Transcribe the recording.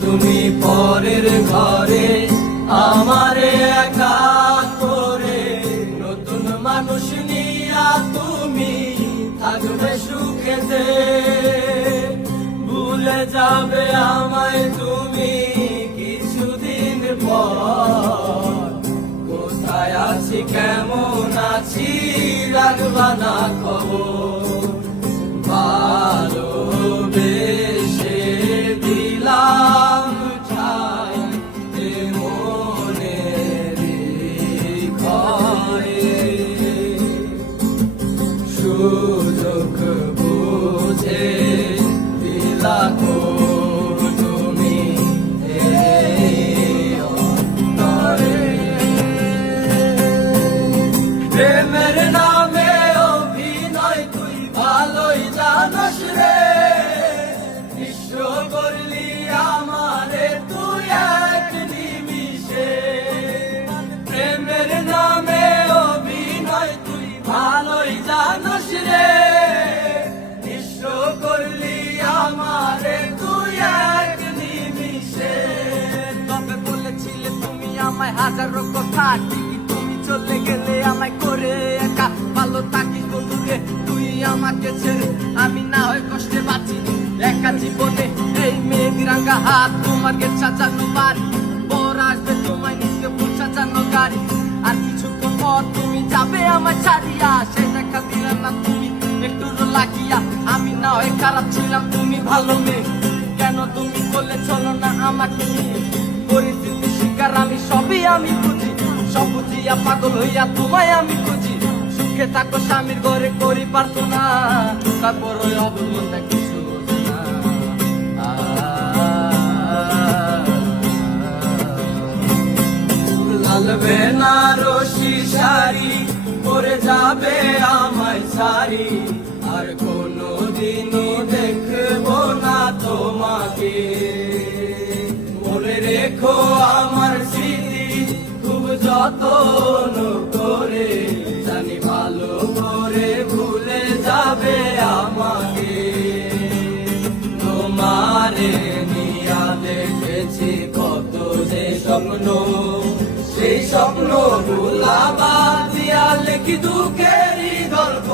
তুমি পরের ঘরে আমারে একা করে, নতুন মানুষ নিয়া তুমি থাকবে সুখেতে, ভুলে যাবে আমায় তুমি কিছুদিন পর। কোথায় আছি কেমন আছি রাখবা না খবর, ভালোবেসে দিলাম ঠাই এ মনের ঘরে, সুযোগ বুঝে দিলা গো তুমি এই অন্তরে। প্রেমের নামে অভিনয় তুই ভালোই জানোস রে, নিঃস্ব করলি আমারে তুই এক নিমিষে। প্রেমের নামে অভিনয় তুই ভালোই জানোস রে, নিঃস্ব করলি আমারে তুই এক নিমিষে। তবে বলেছিলে তুমি আমায় হাজারো কথা, ঠিকই তুমি চলে গেলে আমায় করে একা। ভালো থাকিস বন্ধুরে তুই আমাকে ছেড়ে, আমি না হয় কষ্টে বাঁচি একা জীবনে। এই মেঘরাঙ্গা হাত তোমাকে সাজানো বাড়ি, পর আসবে তোমায় নিতে ফুল সাজানো গাড়ি। আর কিছুক্ষণ পর তুমি যাবে আমায় ছাড়িয়া, সে দেখা দিলে না তুমি একটু লাগিয়া। আমি না হয় খারাপ ছিলাম তুমি ভালো মেয়ে, কেন তুমি বলে চলো না আমাকে নিয়ে। পরিস্থিতি শিকার আমি সবই আমি বুঝি, সব বুঝিয়া পাগল হইয়া তোমায় আমি খুঁজি। সুখে থাকো স্বামীর ঘরে করি প্রার্থনা, তারপর ওই অবস্থা কিছু বোঝে না। লাল বেনারসি শাড়ি পরে যাবে আমায় সারি, আর কোনোদিনও দেখবো না তোমাকে। মনে রেখো আমার স্মৃতি খুব যত্ন করে, জানি ভালো করে ভুলে যাবে আমাকে। তোমারে নিয়া দেখেছি কত যে স্বপ্ন, সেই স্বপ্ন ভুলা বাদ দিয়া লিখি দুঃখেরই গল্প।